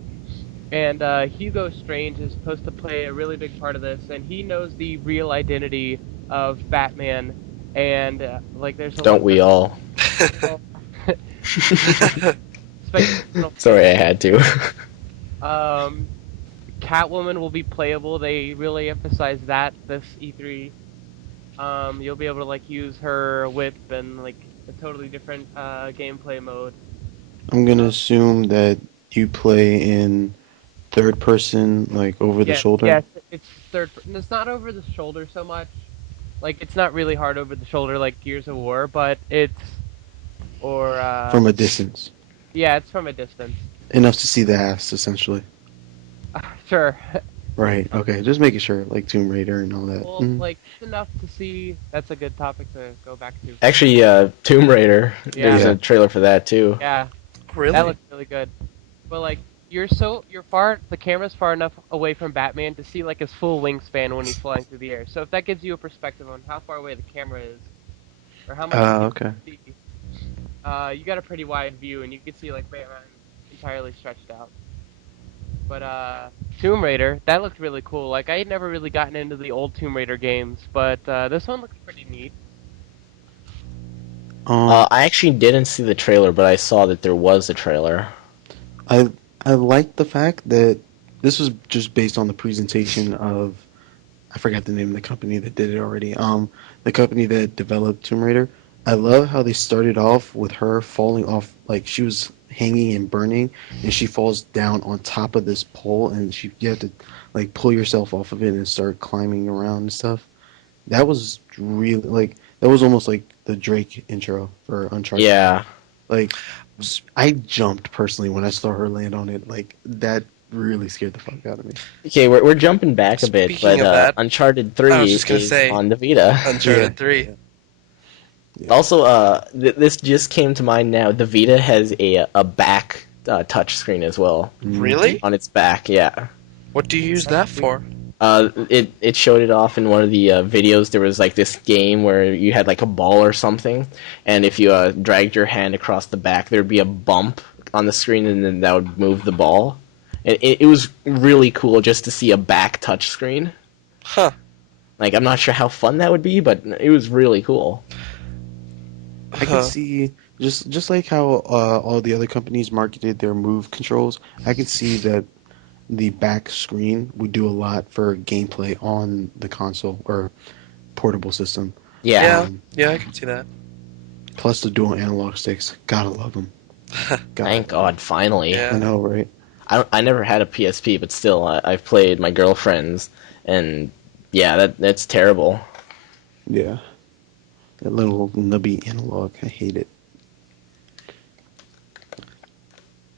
And Hugo Strange is supposed to play a really big part of this, and he knows the real identity of Batman, and there's a Don't we all? Sorry, I had to. Catwoman will be playable. They really emphasize that this E3. You'll be able to use her whip and a totally different gameplay mode. I'm going to assume that you play in third person, over the shoulder? Yes, it's third. It's not over the shoulder so much. It's not really hard over the shoulder like Gears of War, but it's from a distance. Yeah, it's from a distance. Enough to see the ass, essentially. Sure. Right. Okay. Just making sure, like Tomb Raider and all that. Well, enough to see. That's a good topic to go back to. Actually, Tomb Raider. Yeah. There's a trailer for that too. Yeah. Really? That looks really good. But you're far. The camera's far enough away from Batman to see his full wingspan when he's flying through the air. So if that gives you a perspective on how far away the camera is, or how much okay. you can see, you got a pretty wide view, and you can see Batman entirely stretched out. But Tomb Raider, that looked really cool. I had never really gotten into the old Tomb Raider games, but this one looks pretty neat. I actually didn't see the trailer, but I saw that there was a trailer. I like the fact that this was just based on the presentation of, I forgot the name of the company that did it already. The company that developed Tomb Raider. I love how they started off with her falling off, she was hanging and burning, and she falls down on top of this pole, and you have to pull yourself off of it and start climbing around and stuff. That was really that was almost like the Drake intro for Uncharted. Yeah. I jumped personally when I saw her land on it. That really scared the fuck out of me. Okay, we're jumping back a bit, Speaking but of that, Uncharted 3 is on the Vita. Uncharted 3. Yeah. Also, this just came to mind now. The Vita has a back touch screen as well. Really? On its back, yeah. What do you use that for? It showed it off in one of the videos. There was this game where you had a ball or something, and if you dragged your hand across the back, there'd be a bump on the screen, and then that would move the ball. And it was really cool just to see a back touch screen. Huh. I'm not sure how fun that would be, but it was really cool. I can see just like how all the other companies marketed their Move controls. I could see that the back screen would do a lot for gameplay on the console or portable system. Yeah. Yeah, I can see that. Plus the dual analog sticks. Gotta love them. Thank God, finally. Yeah. I know, right? I never had a PSP, but still, I've played my girlfriend's, and yeah, that's terrible. Yeah. That little nubby analog, I hate it.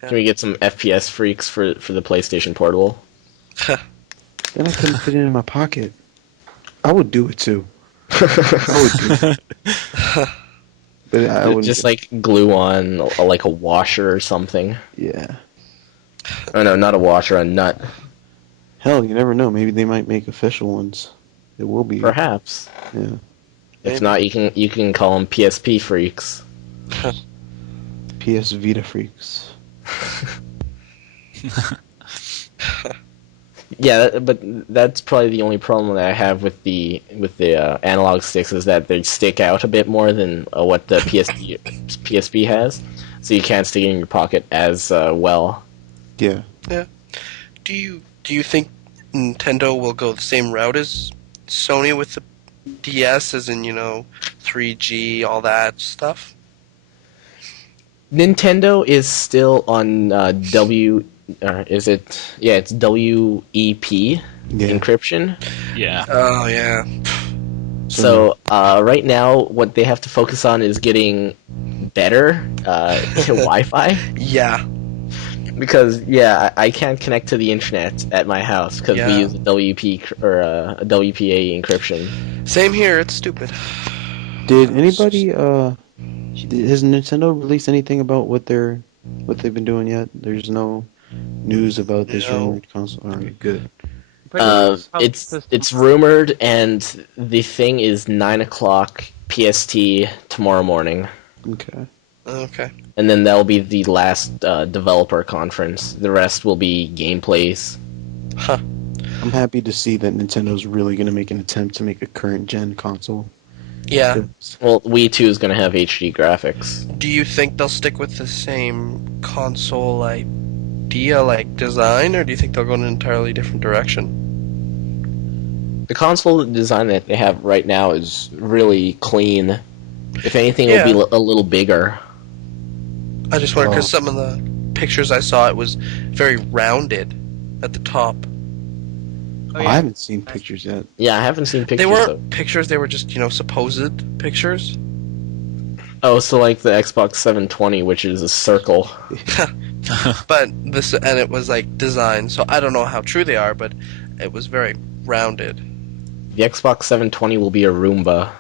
Can we get some FPS freaks for the PlayStation Portable? Then I couldn't fit it in my pocket. I would do it too. I would do it. But I wouldn't. Just like glue on like a washer or something. Yeah. Oh no, not a washer, a nut. Hell, you never know. Maybe they might make official ones. It will be. Perhaps. Yeah. If Maybe. not, you can call them PSP freaks. PS Vita freaks. Yeah, but that's probably the only problem that I have with the analog sticks is that they stick out a bit more than what the PSP has, so you can't stick it in your pocket as well. Yeah. Do you think Nintendo will go the same route as Sony with the DS, as in 3G, all that stuff? Nintendo is still on is it? Yeah, it's WEP encryption. Yeah. Oh yeah. So right now, what they have to focus on is getting better Wi-Fi. Yeah. Because I can't connect to the internet at my house because we use a WP or a WPA encryption. Same here. It's stupid. Did anybody has Nintendo released anything about what they've been doing yet? There's no news about this No. rumored console. All right, good. It's rumored, and the thing is 9:00 PST tomorrow morning. Okay. Okay. And then that'll be the last developer conference. The rest will be gameplays. Huh. I'm happy to see that Nintendo's really going to make an attempt to make a current gen console. Yeah. Well, Wii 2 is going to have HD graphics. Do you think they'll stick with the same console idea, like design, or do you think they'll go in an entirely different direction? The console design that they have right now is really clean. If anything, it'll be a little bigger. I just wonder because some of the pictures I saw, it was very rounded at the top. Oh, I yeah. haven't seen pictures yet. Yeah, I haven't seen pictures. They weren't pictures; they were just supposed pictures. Oh, so like the Xbox 720, which is a circle. But it was like designed, so I don't know how true they are, but it was very rounded. The Xbox 720 will be a Roomba.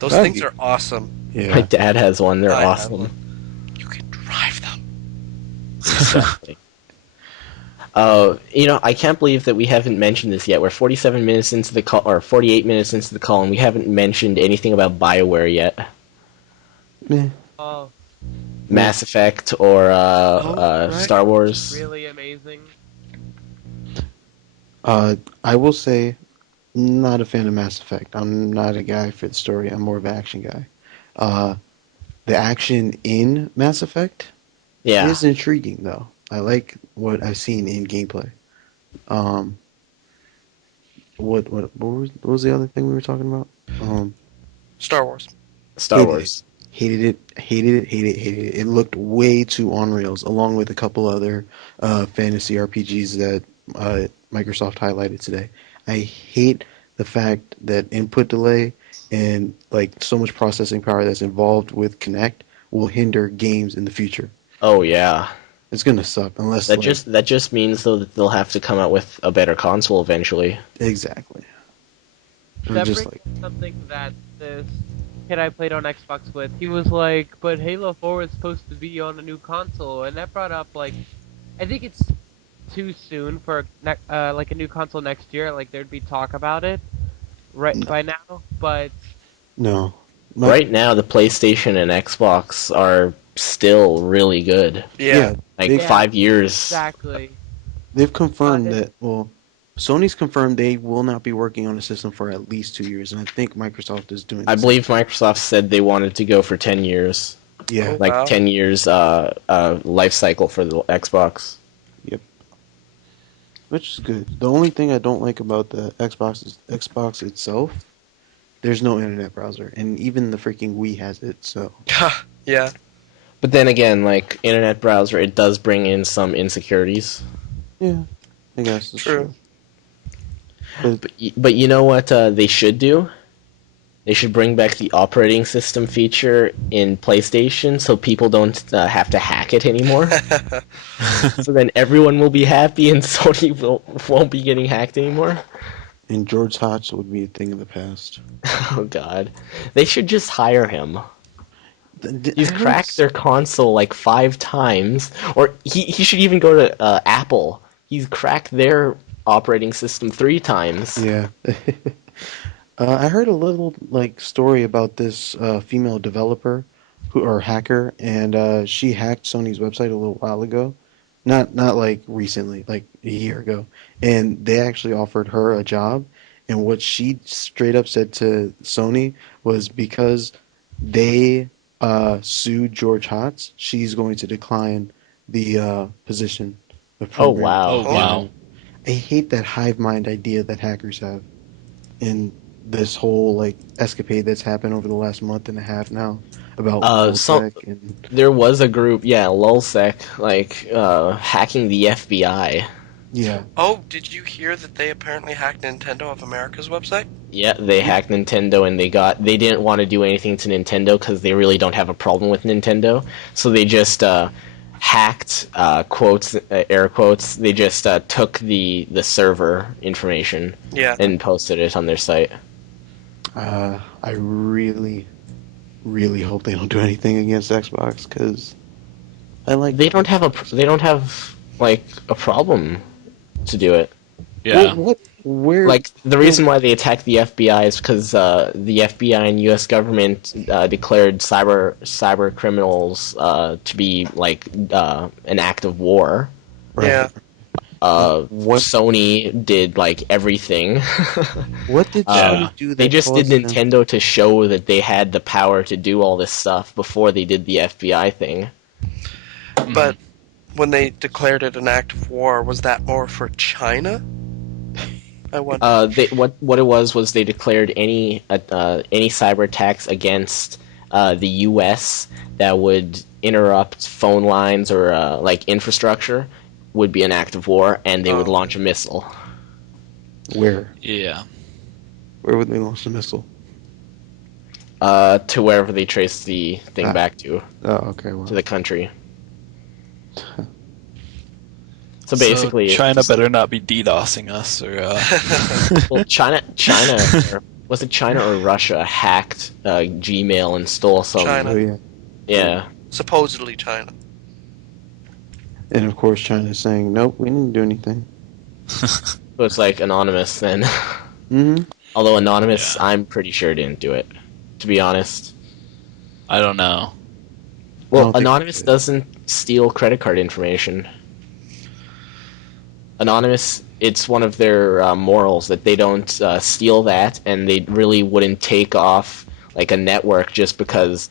Those That'd things be- are awesome. My Yeah. dad has one. They're I have awesome. one. You can drive them. Exactly. I can't believe that we haven't mentioned this yet. We're 47 minutes into the call, or 48 minutes into the call, and we haven't mentioned anything about BioWare yet. Meh. Oh, Mass Effect or right. Star Wars. really amazing. I will say, not a fan of Mass Effect. I'm not a guy for the story. I'm more of an action guy. The action in Mass Effect Yeah. is intriguing, though. I like what I've seen in gameplay. What was the other thing we were talking about? Star Wars. Star hated Wars. Hated it. It looked way too on rails, along with a couple other fantasy RPGs that Microsoft highlighted today. I hate the fact that input delay and like so much processing power that's involved with Kinect will hinder games in the future. Oh yeah. It's gonna suck unless That just means though that they'll have to come out with a better console eventually. exactly. I'm That just brings like up something that this kid I played on Xbox with, he was like, but Halo 4 is supposed to be on a new console, and that brought up, like, I think it's too soon for, like, a new console next year, like, there'd be talk about it by now, but... no. Right now, the PlayStation and Xbox are still really good. Yeah. Like They- 5 years. Exactly. They've confirmed Got it. that. Well, Sony's confirmed they will not be working on a system for at least 2 years, and I think Microsoft is doing. I the believe Microsoft said they wanted to go for 10 years. same. Yeah. Like Wow. 10 years life cycle for the Xbox. Which is good. The only thing I don't like about the Xbox is Xbox itself. There's no internet browser, and even the freaking Wii has it. So Yeah. But then again, like internet browser, it does bring in some insecurities. yeah, I guess it's True. true. But you know what they should do? They should bring back the operating system feature in PlayStation so people don't have to hack it anymore. So then everyone will be happy and Sony won't be getting hacked anymore. And George Hotz would be a thing of the past. Oh god. They should just hire him. He's I heard cracked their console like 5 times. Or he should even go to Apple. He's cracked their operating system 3 times. Yeah. I heard a little story about this female developer or hacker, and she hacked Sony's website a little while ago. Not like recently, like a year ago. And they actually offered her a job, and what she straight up said to Sony was because they sued George Hotz, she's going to decline the position of Oh program. wow. Oh wow. I hate that hive mind idea that hackers have, and this whole escapade that's happened over the last month and a half now about Lulzsec and There was a group, yeah, Lulzsec, hacking the FBI. yeah. Oh, did you hear that they apparently hacked Nintendo of America's website? Yeah, they hacked Nintendo and they didn't want to do anything to Nintendo because they really don't have a problem with Nintendo. So they just hacked, quotes, air quotes, they just took the server information Yeah. and posted it on their site. I really, really hope they don't do anything against Xbox because I like. They don't have a problem to do it. Yeah. What? Where? The reason why they attacked the FBI is because the FBI and U.S. government declared cyber criminals to be an act of war. Right. Yeah. What? Sony did everything. What did Sony do? That They just did caused them- Nintendo to show that they had the power to do all this stuff before they did the FBI thing. But when they declared it an act of war, was that more for China? I wonder. What it was they declared any cyber attacks against the U.S. that would interrupt phone lines or infrastructure would be an act of war, and they would launch a missile. Where? Yeah. Where would they launch the missile? To wherever they trace the thing back to Oh, okay. Well, the country. So basically, China better not be DDoSing us, or well, China, or, was it China or Russia hacked Gmail and stole some? China. oh yeah. Yeah. Supposedly China. And of course, China's saying, "Nope, we didn't do anything." So it's anonymous then. Mm-hmm. Although anonymous, Yeah. I'm pretty sure didn't do it. To be honest. I don't know. Well, don't think anonymous they did. doesn't steal credit card information. Anonymous, it's one of their morals that they don't steal that, and they really wouldn't take off a network just because.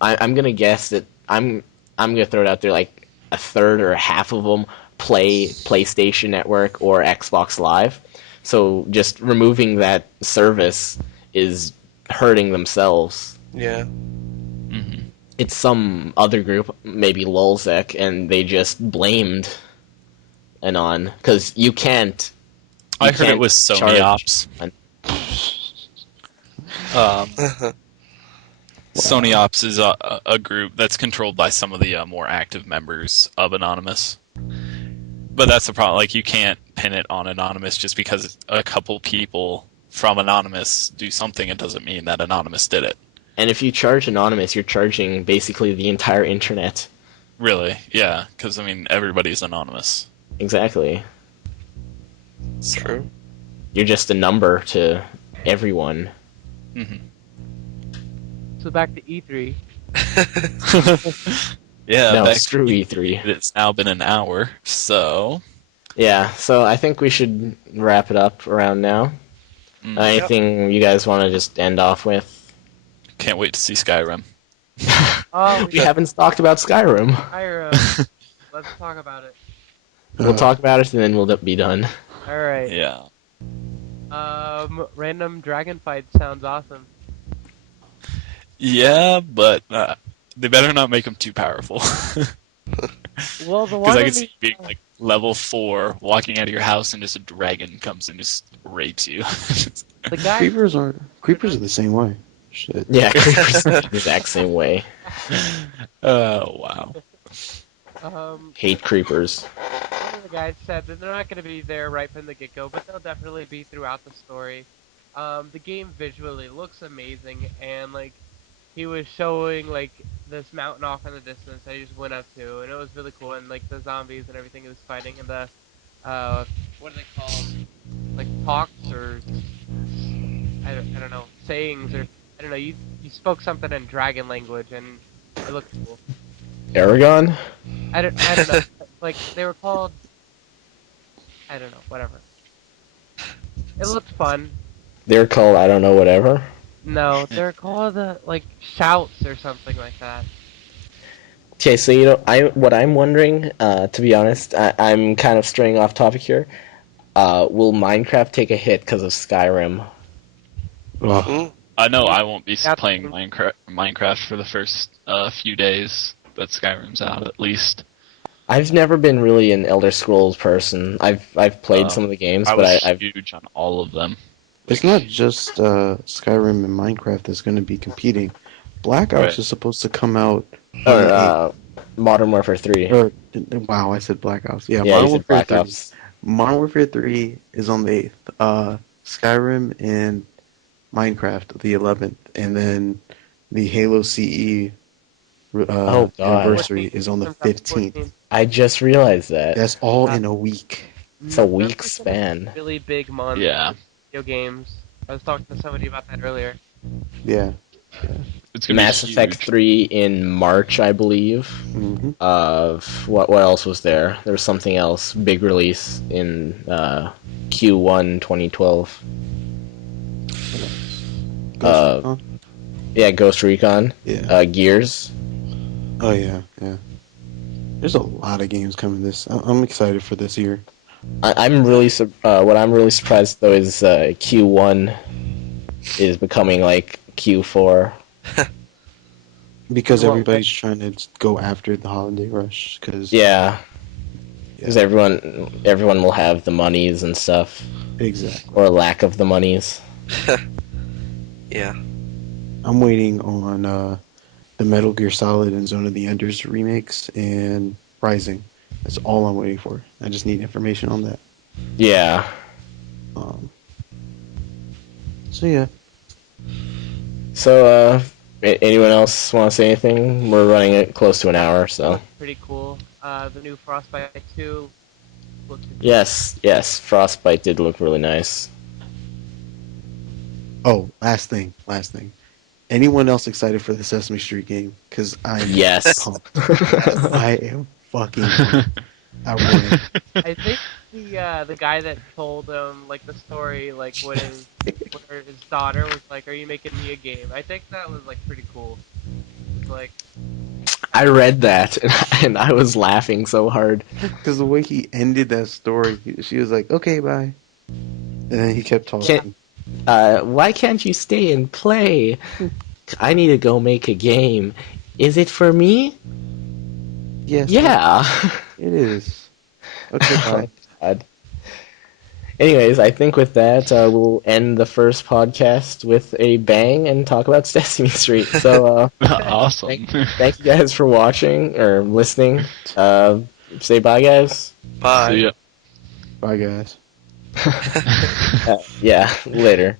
I'm gonna guess that I'm gonna throw it out there a third or half of them play PlayStation Network or Xbox Live, so just removing that service is hurting themselves. Yeah. Hmm. It's some other group, maybe Lulzsec, and they just blamed Anon because you can't. I heard it can't was Sony charge- Ops. Sony Ops is a group that's controlled by some of the more active members of Anonymous. But that's the problem. You can't pin it on Anonymous just because a couple people from Anonymous do something. It doesn't mean that Anonymous did it. And if you charge Anonymous, you're charging basically the entire internet. Really? Yeah. Because, everybody's Anonymous. Exactly. So, True. You're just a number to everyone. mhm. So back to E3. Yeah, No, back screw E3. It's now been an hour, so... Yeah, so I think we should wrap it up around now. Anything you guys want to just end off with? Can't wait to see Skyrim. Oh, We haven't talked about Skyrim. Skyrim. Let's talk about it. We'll talk about it and then we'll be done. All right. Yeah. Random dragon fight sounds awesome. Yeah, but they better not make them too powerful. Well, the Because one I in could see the, you being level 4, walking out of your house, and just a dragon comes and just rapes you. the guy. Creepers are the same way. Shit. Yeah, creepers the exact same way. Oh wow. Hate creepers. One of the guys said that they're not going to be there right from the get-go, but they'll definitely be throughout the story. The game visually looks amazing, and like he was showing like this mountain off in the distance that he just went up to, and it was really cool. And like the zombies and everything he was fighting, and the what do they call them? Like talks or I don't know, sayings or I don't know. You spoke something in dragon language, and it looked cool. Aragon? I don't know. Like they were called. I don't know. Whatever. It looked fun. They're called I don't know whatever. No, they're called like shouts or something like that. Okay, so what I'm wondering, to be honest, I'm kind of straying off topic here. Will Minecraft take a hit because of Skyrim? Ugh. Mm. I know I won't be That's- playing Minecraft for the first few days that Skyrim's out, at least. I've never been really an Elder Scrolls person. I've played some of the games, I but was I've huge on all of them. It's not just Skyrim and Minecraft that's going to be competing. Black Ops Right. is supposed to come out or on Modern Warfare 3. the 8th. Wow, I said Black Ops. Yeah, Yeah, you Modern said Warfare Black 3. Ops. Modern Warfare 3 is on the 8th. Skyrim and Minecraft the 11th, and then the Halo CE Oh, God. anniversary is on the 14th. 15th. I just realized that. That's all in a week. It's a November's week gonna span. be a really big month. Yeah, For video games. I was talking to somebody about that earlier. Yeah. it's gonna Mass be huge. Effect 3 in March, I believe. Mm-hmm. What else was there? There was something else. Big release in Q1 2012. Yeah, Ghost Recon. Yeah. Gears. Oh yeah, yeah. There's a lot of games coming I'm excited for this year. I'm really what I'm really surprised though is Q1 is becoming like Q4. Because Well, everybody's trying to go after the holiday rush. Cause Yeah, because everyone will have the monies and stuff, exactly. or lack of the monies. Yeah. I'm waiting on the Metal Gear Solid and Zone of the Enders remakes and Rising. That's all I'm waiting for. I just need information on that. Yeah. So yeah. So, anyone else want to say anything? We're running it close to an hour, so. Pretty cool. The new Frostbite 2 looks Yes, Frostbite did look really nice. Oh, last thing. Anyone else excited for the Sesame Street game? Because I'm Yes. pumped. I am fucking pumped. I want it. I think the guy that told him like the story, like when his daughter was like, "Are you making me a game?" I think that was like pretty cool. It's like I read that, and I was laughing so hard. Because the way he ended that story, she was like, "Okay, bye," and then he kept talking. Why can't you stay and play? I need to go make a game. Is it for me? Yes. Yeah. It is. Okay, bye. God. Anyways, I think with that, we'll end the first podcast with a bang and talk about Sesame Street. So, Awesome. thank you guys for watching or listening. Say bye, guys. Bye. See ya. Bye, guys. Yeah, later.